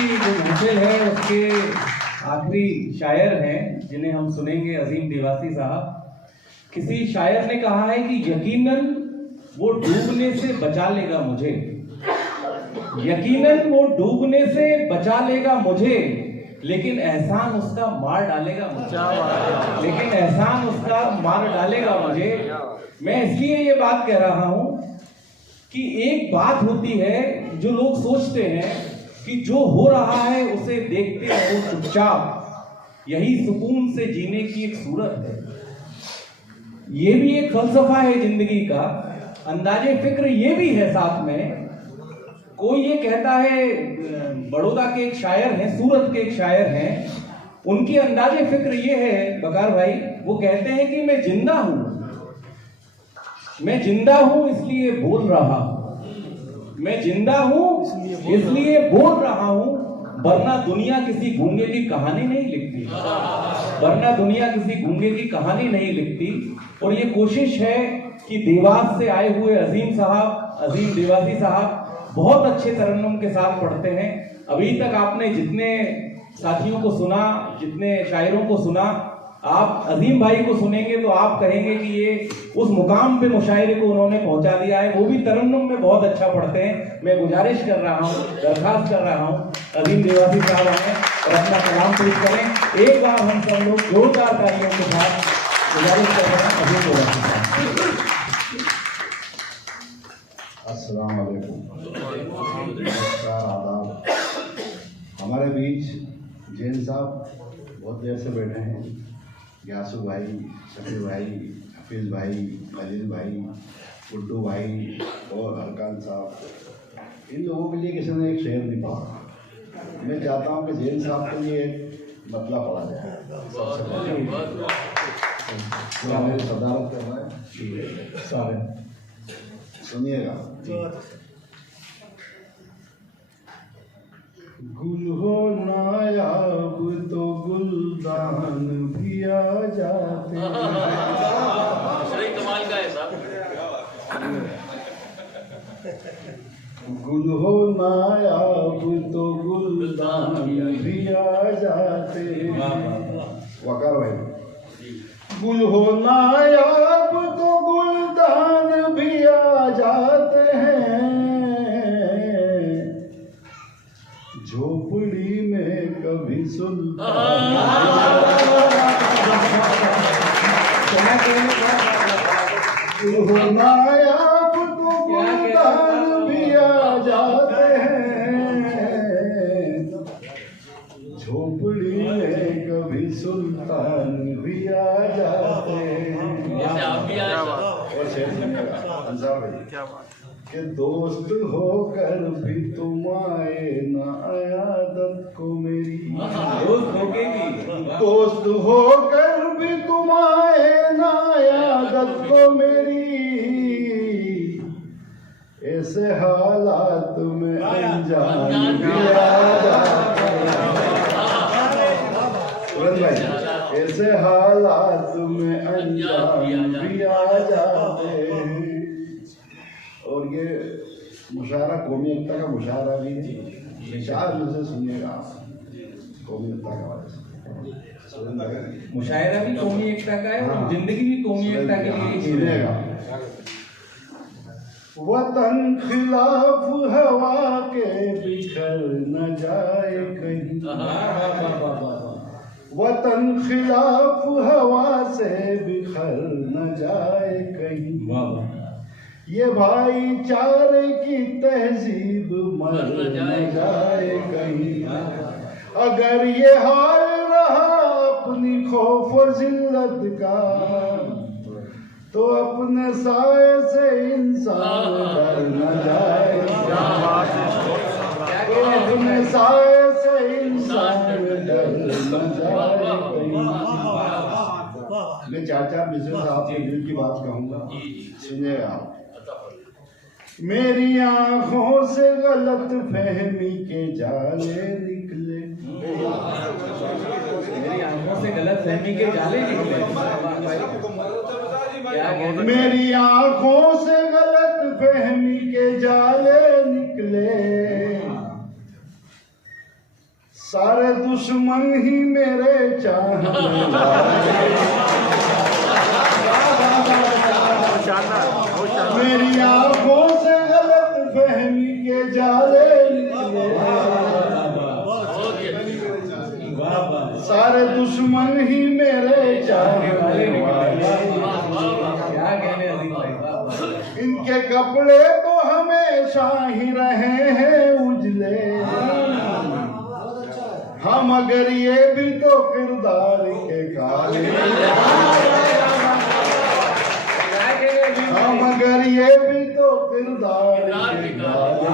की जो महफिल है उसके आखिरी शायर हैं जिन्हें हम सुनेंगे, अजीम देवासी साहब। किसी शायर ने कहा है कि यकीनन वो डूबने से बचा लेगा मुझे, यकीनन वो डूबने से बचा लेगा मुझे, लेकिन एहसान उसका मार डालेगा मुझे, लेकिन एहसान उसका मार डालेगा मुझे। मैं इसलिए ये बात कह रहा हूं कि एक बात होती है जो लोग सोचते हैं कि जो हो रहा है उसे देखते रहो चुपचाप, यही सुकून से जीने की एक सूरत है। ये भी एक फलसफा है जिंदगी का, अंदाजे फिक्र ये भी है साथ में। कोई ये कहता है, बड़ौदा के एक शायर हैं, सूरत के एक शायर हैं, उनकी अंदाजे फिक्र ये है बकार भाई, वो कहते हैं कि मैं जिंदा हूं, मैं जिंदा हूं इसलिए बोल रहा हूं, मैं जिंदा हूं इसलिए बोल रहा हूं, वरना दुनिया किसी गूंगे की कहानी नहीं लिखती, वरना दुनिया किसी गूंगे की कहानी नहीं लिखती। और ये कोशिश है कि देवास से आए हुए अजीम साहब, अजीम देवासी साहब बहुत अच्छे तरन्नुम के साथ पढ़ते हैं। अभी तक आपने जितने साथियों को सुना, जितने शायरों को सुना, आप अजीम भाई को सुनेंगे तो आप कहेंगे कि ये उस मुकाम पे मुशायरे को उन्होंने पहुंचा दिया है। वो भी तरन्नुम में बहुत अच्छा पढ़ते हैं। मैं गुजारिश कर रहा हूं, दरखास्त कर रहा हूं, अजीम देवासी साहब आए और अपना कलाम पेश करें। एक बार हम सब लोग जोरदार तालियों के साथ गुजारिश कर रहे हैं अजीम देवासी साहब। अस्सलाम वालेकुम, नमस्कार, आदाब। हमारे बीच जैन साहब बहुत देर से बैठे हैं। यासू भाई, शफी भाई, हफीज़ भाई, खलील भाई, गुड्डू भाई और अरकान साहब, इन लोगों के लिए किसी ने एक शेर नहीं पढ़ा। मैं चाहता हूँ कि जैन साहब के लिए एक मतला पढ़ा जाए। पूरा मेरी सदारत कर रहा है, सारे सुनिएगा। गुल हो नायाब तो गुलदान भी आ जाते कमाल का है साहब। गुल हो नायाब तो गुलदान भी आ जाते। वकार भाई, गुल हो नायाब तो गुलदान भी आ जाते हैं, झोपड़ी में कभी सुल्तान गुल हो नायाब तो गुलदान भी आ जाते हैं, झोपड़ी में कभी सुल्तान भी आ जाते हैं। और शेर सुनिएगा अंसार भाई, कि दोस्त होकर भी तुम आए ना आदत को मेरी, दोस्त होकर भी तुम आए ना आदत को मेरी, ऐसे हालात में अनजान भी आ जाते हैं। भाई, ऐसे हालात में अनजान भी आ जाते हैं। और ये मुशायरा कौमी एकता का मुशायरा भी है। चार में से सुनिएगा कौमी एकता के हवाले से। मुशायरा भी कौमी एकता का है और जिंदगी भी कौमी एकता के लिए सुनिएगा। वतन खिलाफ हवा के बिखर न जाए कहीं, वतन खिलाफ हवा से बिखर न जाए कहीं, ये भाईचारे की तहजीब मर न जाए कहीं। अगर ये हाल रहा अपनी खौफ जिल्लत का, तो अपने साए से इंसान डर न जाए, तो अपने साए से इंसान डर न जाए कहीं। मैं चाचा मिश्र साहब के दिल की बात कहूँगा, सुनिए आप। मेरी आंखों से गलत फहमी के जाले निकले, मेरी आंखों से गलत फहमी के जाले निकले, मेरी आंखों से गलत फहमी के जाले निकले, सारे दुश्मन ही मेरे चाहने वाले, मेरी आंखों से गलत फहमी के जाले निकले, सारे दुश्मन ही मेरे चाहने वाले, क्या कहने अजीम भाई, इनके कपड़े तो हमेशा ही रहे हैं उजले, हम अगर ये भी तो किरदार के काले, हम अगर ये भी तो किरदार के काले।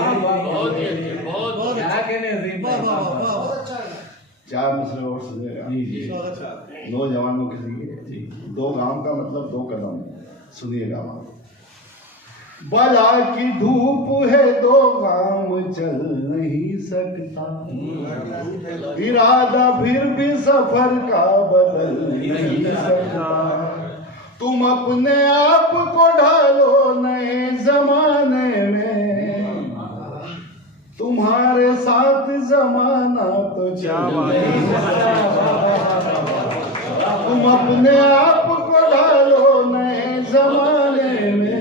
क्या कहने अजीम भाई, चार मिसरे और सुनेगा। जी जी नौजवानों के लिए दो गांव का मतलब दो कदम, सुनिएगा। बला की धूप है दो गांव चल नहीं सकता, इरादा फिर भी सफर का बदल नहीं सकता, तुम अपने आप को ढालो नए जमाने में, तुम्हारे साथ जमाना तो चल नहीं सकता, तुम अपने आप को ढालो नए जमाने में,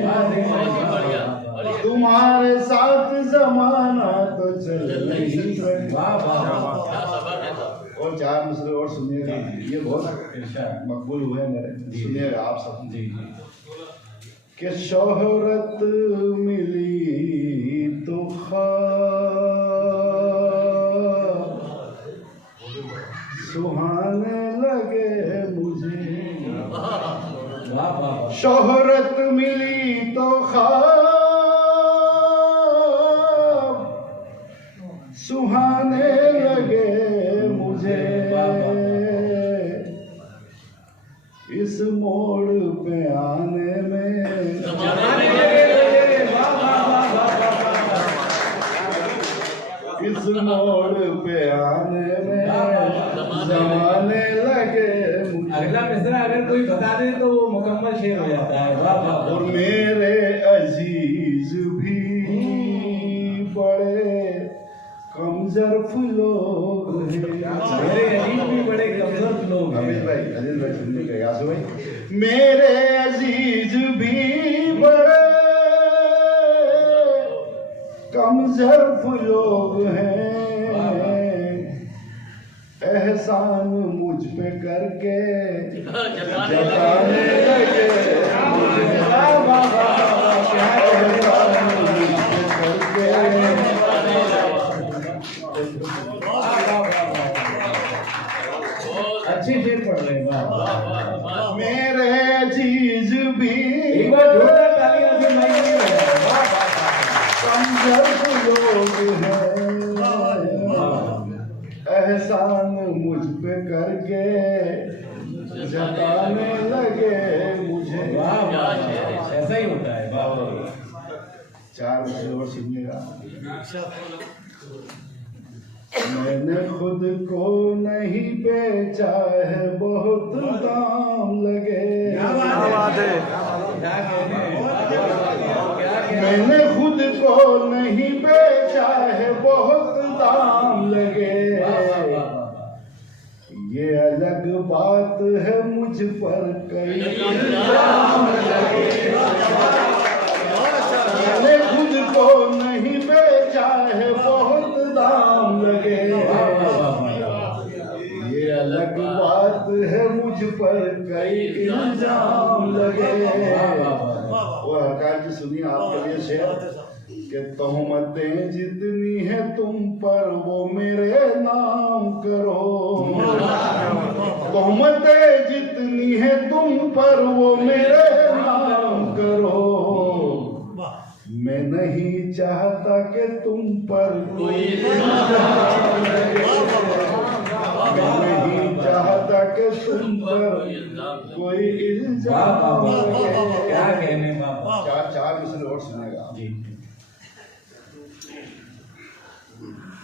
तुम्हारे साथ जमाना तो चल नहीं सकता। और चार मिसरे और सुनिएगा, ये बहुत मकबूल हुए मेरे, सुनिएगा आप सब। कि शोहरत मिली तो ख्वाब सुहाने लगे मुझे, शोहरत मिली तो ख्वाब सुहाने लगे मुझे, इस मोड़ पे आने में, इस मोड़ पे आने में जमाने लगे मुझे। अगला मिसरा अगर कोई बता दे तो वो मुकम्मल शेर हो जाता है। वाह वाह। और मेरे अजीज भी बड़े कमजोर लोग हैं, मेरे अजीज भी बड़े कमजोर लोग हैं। अजीज भाई सुनिए, यासु भाई, मेरे अजीज भी बड़े कमजोर लोग हैं, एहसान मुझ पे करके जताने लगे, अच्छे शेर पढ़ रहे हैं। मेरे अजीज भी एक बार जोरदार तालियां से माइक में कमजोर लोग हैं, एहसान मुझ पे करके जताने लगे मुझे। ऐसा ही होता है। चार बजे और सुनिएगा। मैंने खुद को नहीं बेचा है, बहुत दाम लगे, मैंने खुद को नहीं बेचा है, बहुत दाम लगे, ये अलग बात है मुझ पर कई इल्जाम लगे, मैंने खुद को नहीं बेचा है, बहुत दाम लगे, ये अलग बात है मुझ पर कई इल्जाम लगे। वो हकार जी सुनिए आपके लिए शेर कि तोहमतें जितनी है तुम पर वो मेरे नाम करो, तोहमतें जितनी है तुम पर वो मेरे नाम करो, मैं नहीं चाहता कि तुम पर कोई इल्जाम लगे, मैं नहीं चाहता कि तुम पर कोई इल्जाम लगे। क्या कहने बाबा। चार मिसल और सुनेगा जी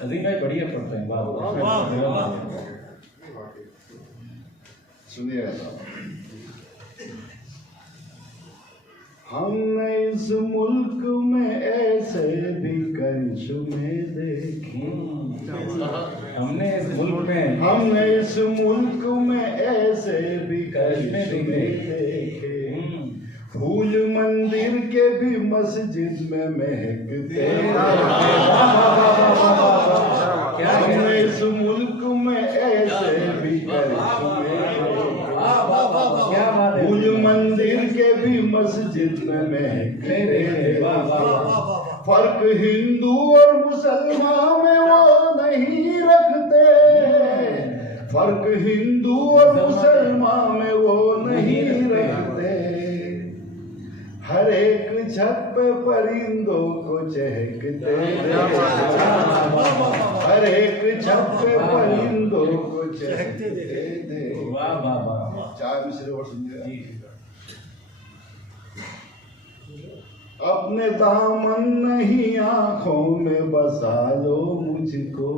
अजीम भाई बढ़िया पढ़ते हैं बाबा। सुनिएगा। हमने इस मुल्क में ऐसे भी करिश्मे देखे, हमने इस मुल्क में हमने इस मुल्क में ऐसे भी करिश्मे देखे, फूल मंदिर के भी मस्जिद में महकते। हमने इस मुल्क में ऐसे भी करिश्मे देखे, फूल मंदिर के भी मस्जिद में महकते। फर्क हिंदू और मुसलमान में वो नहीं रखते, फर्क हिंदू और मुसलमान में वो नहीं रखते। हर एक छत पे परिंदों को चहकते, हर एक छत पे परिंदों को चहकते। वाह वाह वाह। चार मिसरे और सुनिए। अपने दामन नहीं आंखों में बसा लो मुझको,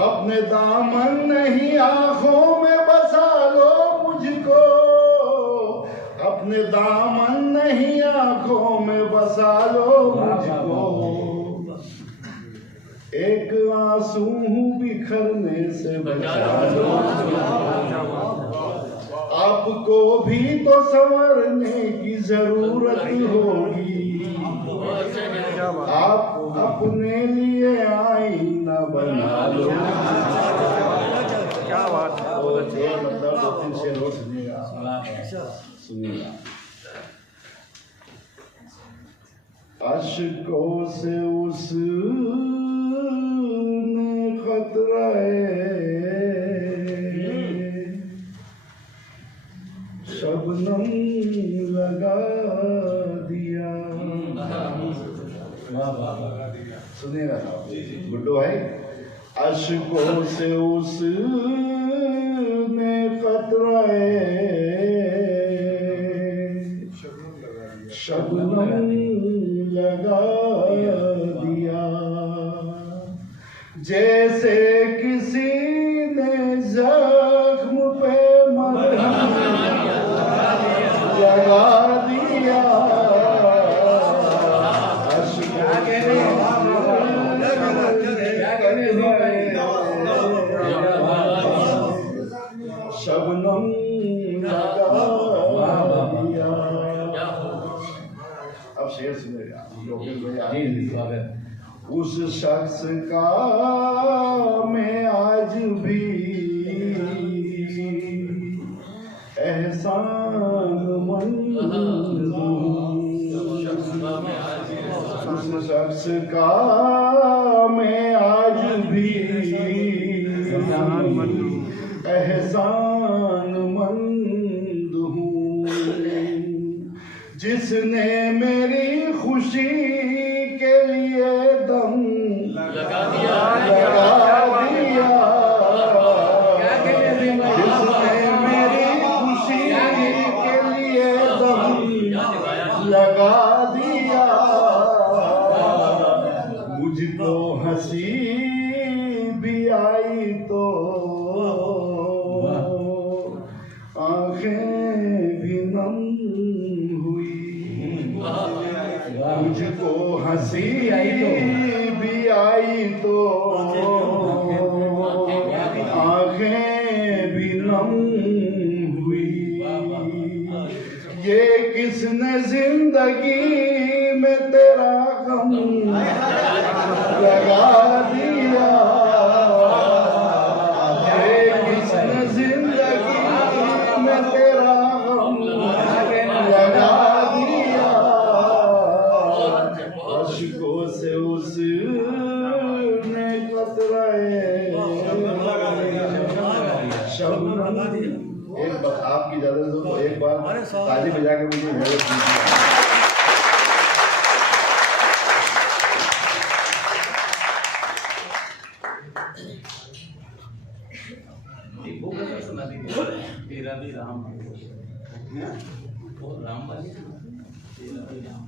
अपने दामन नहीं आंखों में बसा लो मुझको, अपने दामन नहीं आंखों में बसा लो मुझको। एक आंसू बिखरने से बचा लो, आपको भी तो संवरने की जरूरत होगी। आप अपने लिए आईना बना लो। क्या बात है। मतलब 2-3 शेर और सुनिएगा, सुनिएगा। अश्कों से उसने खतराए शबनम लगा दिया। सुनिएगा साहब, गुड्डू भाई। अश्कों से उसने कतराए शबनम लगा दिया, जैसे किसी ने जख्म पे मरहम लगा दिया। शबनम लगा दिया। अब शेर सुनेगा जी, स्वागत। उस शख्स का मैं आज भी एहसान मंद हूँ, उस शख्स का मैं आज भी एहसान मंद हूँ, जिसने मेरी खुशी के लिए दम लगा दिया, जिसने मेरी खुशी के लिए दम लगा दिया। मुझको हंसी भी आई तो आंखें भी नम हुई, मुझको हंसी भी आई तो आंखें भी नम हुई। ये किसने जिंदगी में तेरा गम लगा दिया, ये किसने जिंदगी में तेरा गम लगा दिया। अश्कों से उसने कतराए शबनम। एक बार आपकी इजाजत हो तो एक बार ताली बजा के मुझे मदद कीजिए। सुना दीजिए, तेरा भी राम और राम वाली तेरा भी राम।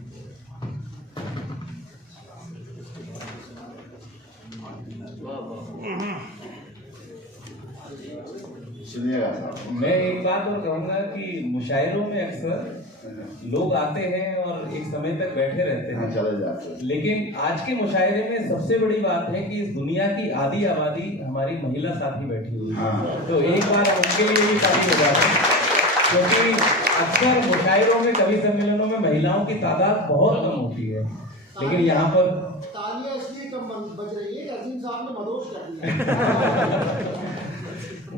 सुनिएगा साहब। मैं एक बात और कहूँगा कि मुशायरों में अक्सर लोग आते हैं और एक समय तक बैठे रहते हाँ, हैं, चले जाते हैं। लेकिन आज के मुशायरे में सबसे बड़ी बात है कि इस दुनिया की आधी आबादी हमारी महिला साथी बैठी हुई है। हाँ। तो एक बार उनके लिए भी ताली हो जाती है, क्योंकि अक्सर मुशायरों में, कवि सम्मेलनों में महिलाओं की तादाद बहुत कम होती है, लेकिन यहाँ पर तालियां इसलिए कम बज रही है कि अजीम साहब ने मदोश कर दिया।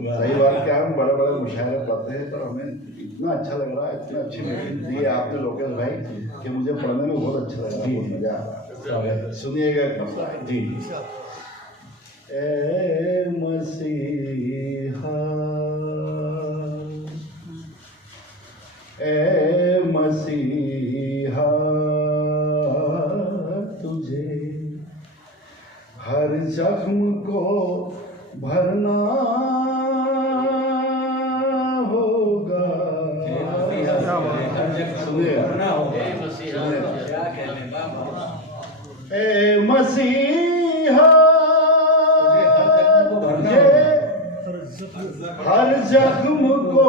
सही बात क्या, हम बड़े बड़े मुशायरे पढ़ते हैं, पर हमें इतना अच्छा लग रहा है, इतना अच्छी मीटिंग दी है आपने लोकेश भाई कि मुझे पढ़ने में बहुत अच्छा लग रहा है, बहुत मजा आ रहा है। सुनिएगा कमरा जी। ए मसीहा, ए मसीहा, तुझे हर जख्म को भरना होगा। करना होगा। सुनिएगा। क्या कहने बाबा, ए मसीहा, तुझे हर जख्म को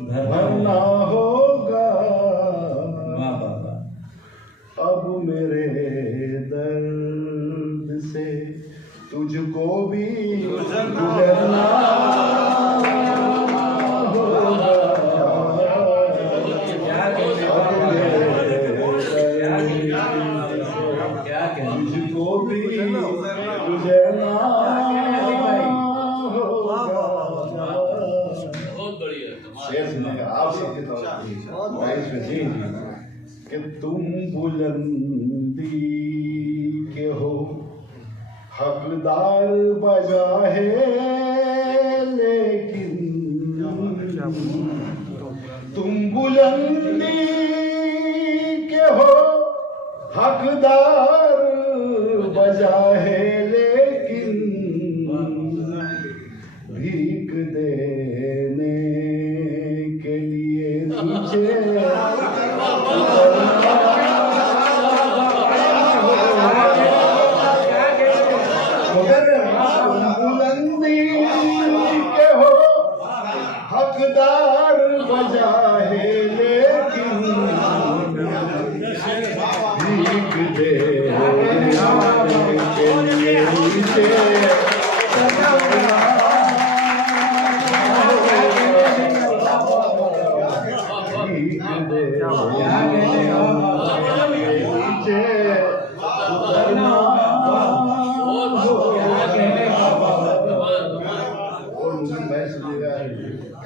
भरना होगा। अब मेरे दर्द से तुझको भी गुजरना होगा। तुझको भी गुजरना शेर सुनिएगा आप सबके कि तुम बुलंदी के हो हकदार बजा है, लेकिन तुम बुलंदी के हो हकदार बजा है, लेकिन भीख देने के लिए नीचे बुलंदी के हो हकदार बजा है, लेकिन भीख देने के लिए नीचे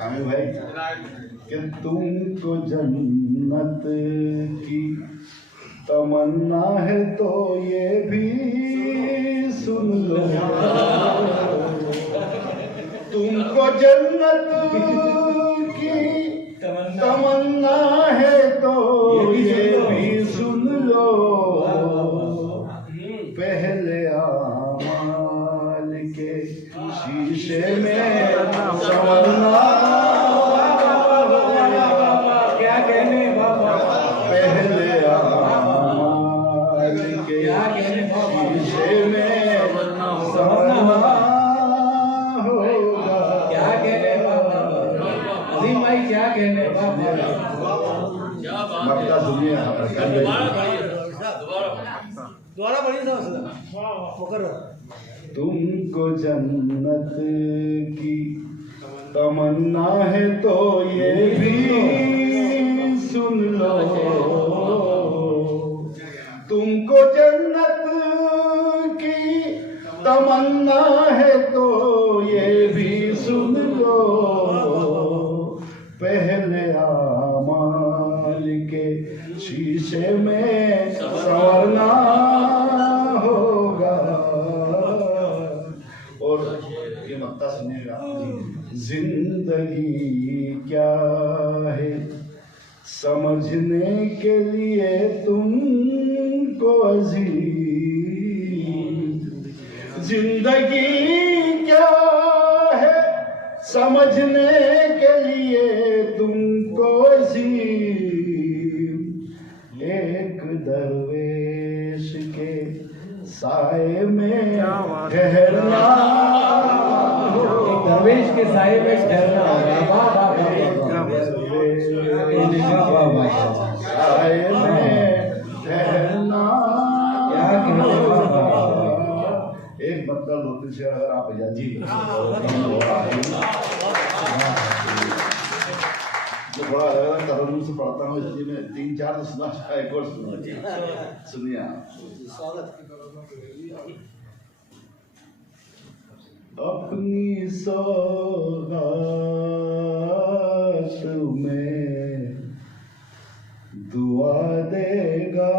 कामिल भाई कि तुमको जन्नत की तमन्ना है तो ये भी सुन लो। तुमको जन्नत की तमन्ना है तो ये भी सुन लो। पहले आमाल के शीशे में संवरना, क्या कहने बाबा, पहले आमाल के शीशे में संवरना होगा। क्या कहने बाबा, अजीम भाई क्या कहने बाबा। मक्का सुनिए दोबारा बढ़िया तुमको जन्नत की तमन्ना है तो ये भी सुन लो। तुमको जन्नत की तमन्ना है तो ये भी सुन लो। पहले आमाल के शीशे में संवरना होगा। और ये मक्ता सुनिएगा। जिंदगी क्या है समझने के लिए तुमको अजीज। जिंदगी क्या है समझने के लिए तुमको अजीज। एक दरवेश के साए में ठहरना, दरवेश के साए में ठहरना होगा। कहने वाह वाह वाह साए में ठहरना। क्या कहने वाह वाह वाह। एक मतलब 2-3 शेर अगर आप इजाज़त जी। तो बड़ा अलग तरन्नुम से पढ़ता हूँ, इसलिए मैं 3-4 तो सुना चाहे, एक और सुना। सुनिए आप। अपनी सौगात में दुआ देगा,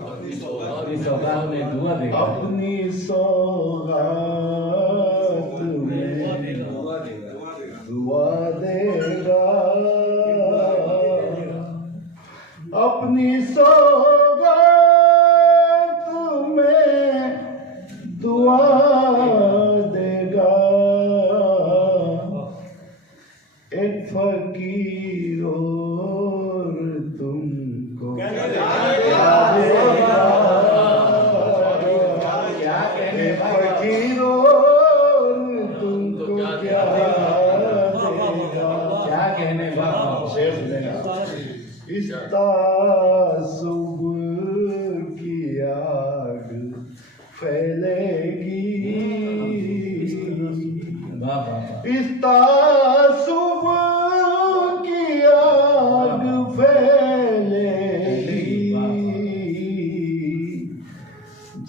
अपनी सौगात में दुआ देगा, अपनी सौगात में दुआ देगा, अपनी सौगात में दुआ देगा। एक फकीर और तुमको क्या देगा, एक फकीर और तुमको क्या देगा। क्या कहने वाह वाह। शेर सुनेगा। इस तासुब की आग फैलेगी, वाह वाह वाह। इस तासुब की आग फैलेगी,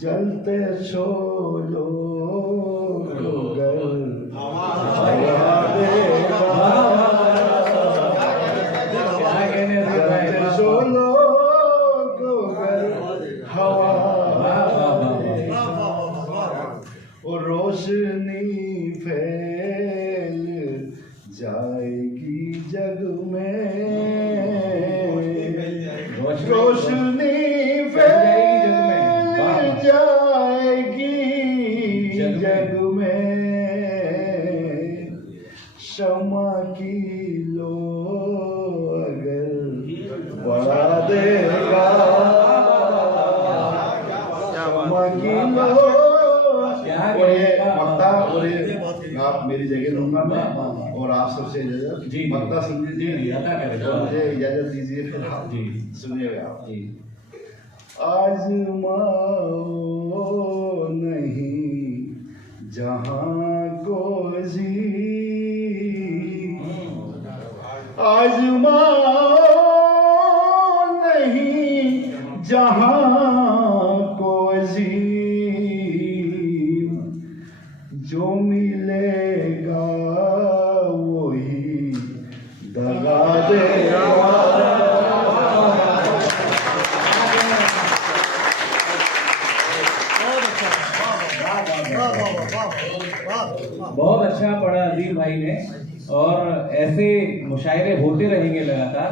जलते शोलों को गर हवा देगा, क्या कहने वाह वाह। जलते शोलों को गर हवा देगा, और रोशनी फैल जाएगी जग में, रोशनी फैल जाएगी जग में, शमा की लो अगर बढ़ा देगा, शमा की लो। और ये मक्ता, और ये आप मेरी जगह लूंगा मैं, और आप सबसे इजाजत। जी, मक्ता सुन लीजिए, जी, अदा करें। तो मुझे इजाजत दीजिए फिर आप जी। सुनिएगा आप। जी। आजमाओ नहीं जहां को जी, आजमाओ नहीं जहां को जी, जो मिलेगा वही दगा देगा। बहुत अच्छा पढ़ा अजीम भाई ने, और ऐसे मुशायरे होते रहेंगे लगातार।